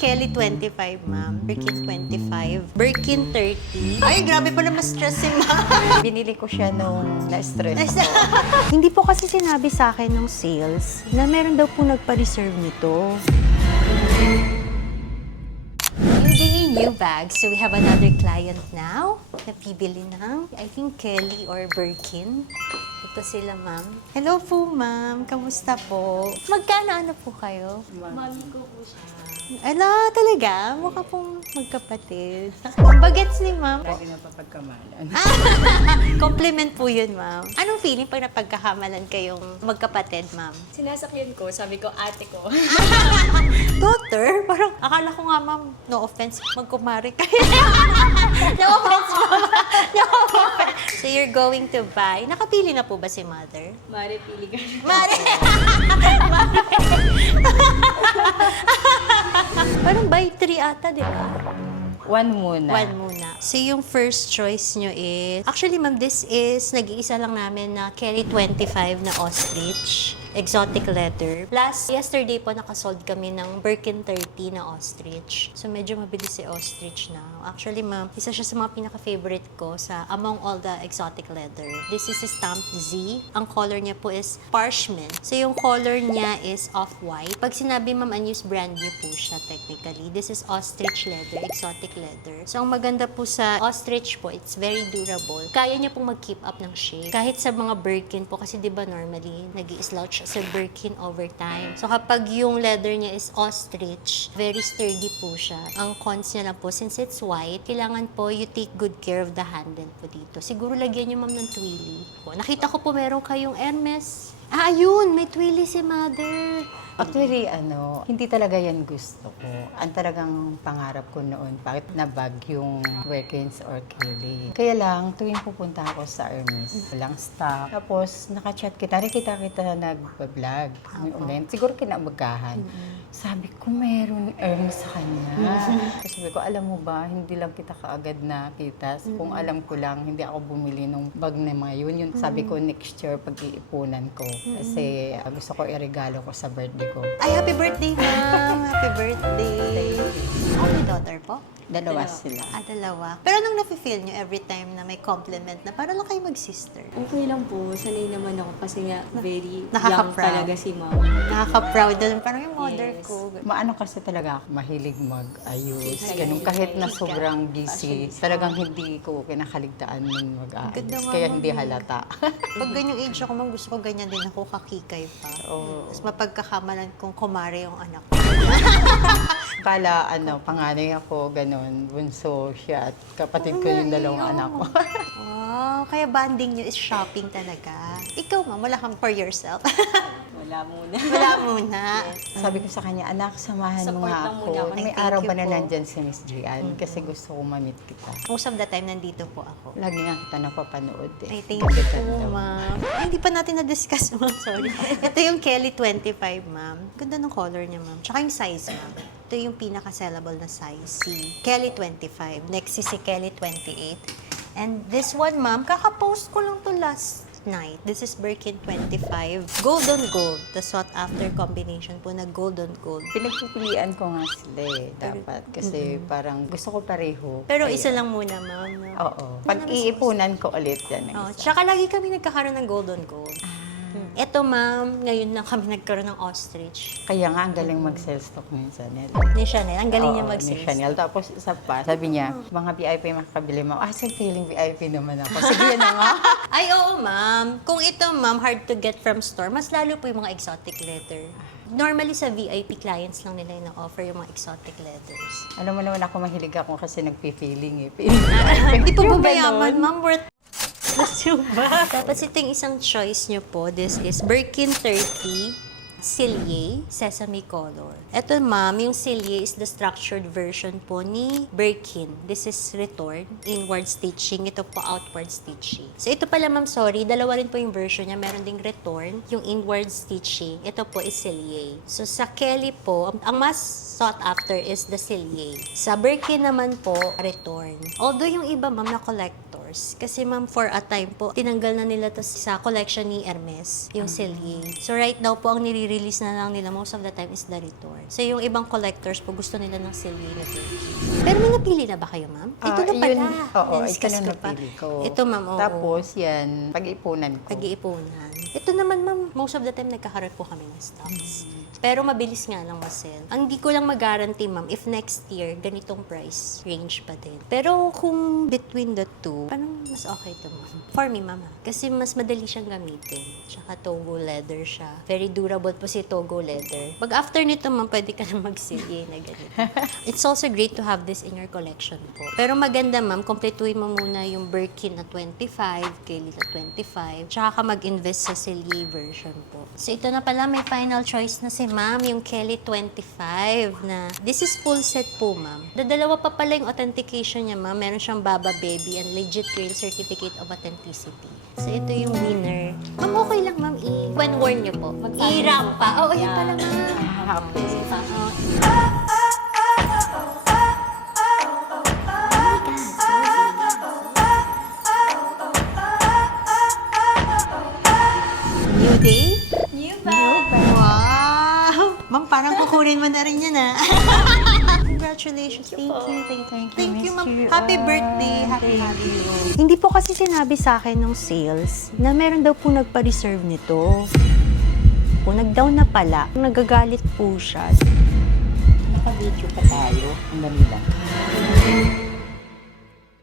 Kelly 25, ma'am. Birkin 25. Birkin 30. Ay, grabe pala ma-stress si ma'am. Binili ko siya nung na-stress. Hindi po kasi sinabi sa akin ng sales na meron daw po nagpa-reserve nito. Hindi new bag. So we have another client now na bibili ng, I think, Kelly or Birkin. Ito sila, ma'am. Hello po, ma'am. Kamusta po? Magkano po kayo? Mami ko po siya. Ala, talaga? Mukha pong magkapatid. Ang bagets ni ma'am. Lagi na papagkamalan. Compliment po yun, ma'am. Anong feeling pag napagkakamalan kayong magkapatid, ma'am? Sinasakyan ko, sabi ko, ate ko. Daughter? Parang akala ko nga, ma'am, no offense, magkumari kayo. No offense, ma'am. No offense. So you're going to buy. Nakapili na po ba si mother? Mari, pili ka na. Mari! Parang buy 3 ata, di ba? One muna. One muna. So, yung first choice nyo is... Actually, ma'am, this is nag-iisa lang namin na Kelly 25 na ostrich. Exotic leather. Plus, yesterday po nakasold kami ng Birkin 30 na ostrich. So, medyo mabilis si ostrich now. Actually, ma'am, isa siya sa mga pinaka-favorite ko sa among all the exotic leather. This is a stamped Z. Ang color niya po is parchment. So, yung color niya is off-white. Pag sinabi, ma'am, unused brand new po siya technically. This is ostrich leather, exotic leather. So, ang maganda po sa ostrich po, it's very durable. Kaya niya pong mag-keep up ng shape. Kahit sa mga Birkin po, kasi di ba normally, nag-i-slouch sa Birkin over time. So, kapag yung leather niya is ostrich, very sturdy po siya. Ang cons niya lang po, since it's white, kailangan po you take good care of the handle po dito. Siguro lagyan niyo, ma'am, ng twilly. Nakita ko po meron kayong Hermes. Ah, ayun! May twilly si mother. Actually, hindi talaga yan gusto ko. Ang talagang pangarap ko noon, bakit na bag yung Birkins or Kelly. Kaya lang, tuwing pupunta ako sa Hermes, walang stock. Tapos, nakachat kita, nakita kita nag-vlog. Online. Siguro kinamagahan. Sabi ko, meron Hermes sa kanya. Tapos sabi ko, alam mo ba, hindi lang kita kaagad nakita. Kung alam ko lang, hindi ako bumili ng bag na mga yun. Yun sabi ko, next year, pag-iipunan ko. Kasi gusto ko i-regalo ko sa birthday ko. Ay, happy birthday, ma'am! Happy birthday! Only daughter po? Dalawa sila. Ah, dalawa. Pero anong nafe-feel nyo every time na may compliment na parang lang kayo mag-sister? Okay lang po, sanay naman ako kasi nga very young Nakaka-proud. talaga si mom. Nakaka-proud din. Parang yung mother Yes. ko. Maano kasi talaga ako, mahilig mag-ayos. Yes. Ganun, kahit na Yes. sobrang busy, Fashionista. talagang hindi ko kinakaligtaan nun mag-aayos. Ganda nga, Kaya ma'am. hindi halata. Pag ganyang age ako, ma'am, gusto ko ganyan din ako, kakikay pa. Oo. Tapos mapagkakamalan kong kumare yung anak ko. Kala, panganay ako, ganun, bunso siya at kapatid ko yung dalawang anak ko. Wow, kaya banding nyo is shopping talaga. Ikaw, ma'am, wala kang for yourself. Wala muna. Wala muna. Sabi ko sa kanya, anak, samahan mo Support nga lang ako. muna ako. Ay, May thank araw you ba na po. nandyan si Miss Gian? Kasi gusto ko ma-meet kita. Most of the time, nandito po ako. Lagi nga kita napapanood eh. Ay, thank you po, ma'am. Ay, hindi pa natin na-discuss, ma'am. Sorry. Ito yung Kelly 25, ma'am. Ganda ng color niya, ma'am. Tsaka yung size, ma'am. Ito yung pinaka-sellable na size. Si Kelly 25. Next is si Kelly 28. And this one, ma'am, kaka-post ko lang to last night. This is Birkin 25. Gold on gold. The sought-after combination po na gold on gold. Pinagpipilian ko nga sila eh, dapat. Kasi parang gusto ko pareho. Pero Kaya- isa lang muna, ma'am. No? Oo. Pag-iipunan ko ulit yan. Oh, tsaka lagi kami nagkakaroon ng gold on gold. Ito, ma'am, ngayon lang kami nagkaroon ng ostrich. Kaya nga, ang galing mag-sell stock ni Chanel. Ni Chanel. Ang galing niya Oo, mag-sales. ni Chanel. Tapos isa pa, sabi niya, mga VIP makakabili mo. Ah, sa feeling VIP naman ako. Sige, yan na nga. Ay, oo, ma'am. Kung ito, ma'am, hard to get from store, mas lalo po yung mga exotic leather. Normally, sa VIP clients lang nila yung na-offer yung mga exotic leathers. Alam mo naman ako, mahilig ako kasi nagpi-feeling eh. Hindi po Yung ba mayaman, ganon. ma'am? Worth Tapos ito yung isang choice nyo po. This is Birkin 30 Cillier Sesame Color. Ito, ma'am, yung Cillier is the structured version po ni Birkin. This is retorn, inward stitching. Ito po outward stitching. So ito pala, ma'am, sorry, dalawa rin po yung version niya. Meron ding retorn, yung inward stitching. Ito po is Cillier. So sa Kelly po, ang mas sought after is the Cillier. Sa Birkin naman po, retorn. Although yung iba, ma'am, na collector, stores. Kasi ma'am, for a time po, tinanggal na nila to sa collection ni Hermes, yung Cellier. So right now po, ang nire-release na lang nila most of the time is the Return. So yung ibang collectors po, gusto nila ng Cellier na Birkin. Pero may napili na ba kayo, ma'am? Ito na pala. Oo, ito Na-discuss na ko pa. napili ko. Ito, ma'am, oo. Tapos, yan, pag-ipunan ko. Pag-iipunan. Ito naman, ma'am, most of the time nagkakaroon po kami ng stocks. Pero mabilis nga lang ma-sell. Ang di ko lang mag-guarantee, ma'am, if next year, ganitong price range pa din. Pero kung between the two, parang mas okay to, ma'am. For me, ma'am. Kasi mas madali siyang gamitin. Tsaka Togo leather siya. Very durable po si Togo leather. Pag after nito, ma'am, pwede ka na mag-silye na ganito. It's also great to have this in your collection po. Pero maganda, ma'am, kompletuhin mo muna yung Birkin na 25, Kelly na 25, tsaka ka mag-invest sa Cellier version po. So ito na pala, may final choice na si ma'am, yung Kelly 25 na this is full set po, ma'am. Dadalawa pa pala yung authentication niya, ma'am. Meron siyang Baba Baby and Legit Grail Certificate of Authenticity. So ito yung winner. Ma'am, okay lang, ma'am. When worn niyo po. I-wrap pa. Oo, yun pala, ma'am. Happy. New day? New bag! Wow! Ma'am, parang kukunin mo na rin yan, ah. Congratulations. Thank you. Thank you, ma'am. Happy birthday. Happy birthday. Hindi po kasi sinabi sa akin ng sales na meron daw po nagpa-reserve nito. Po, nag-down na pala. Nagagalit po siya. Naka-video pa tayo. Ang dami lang.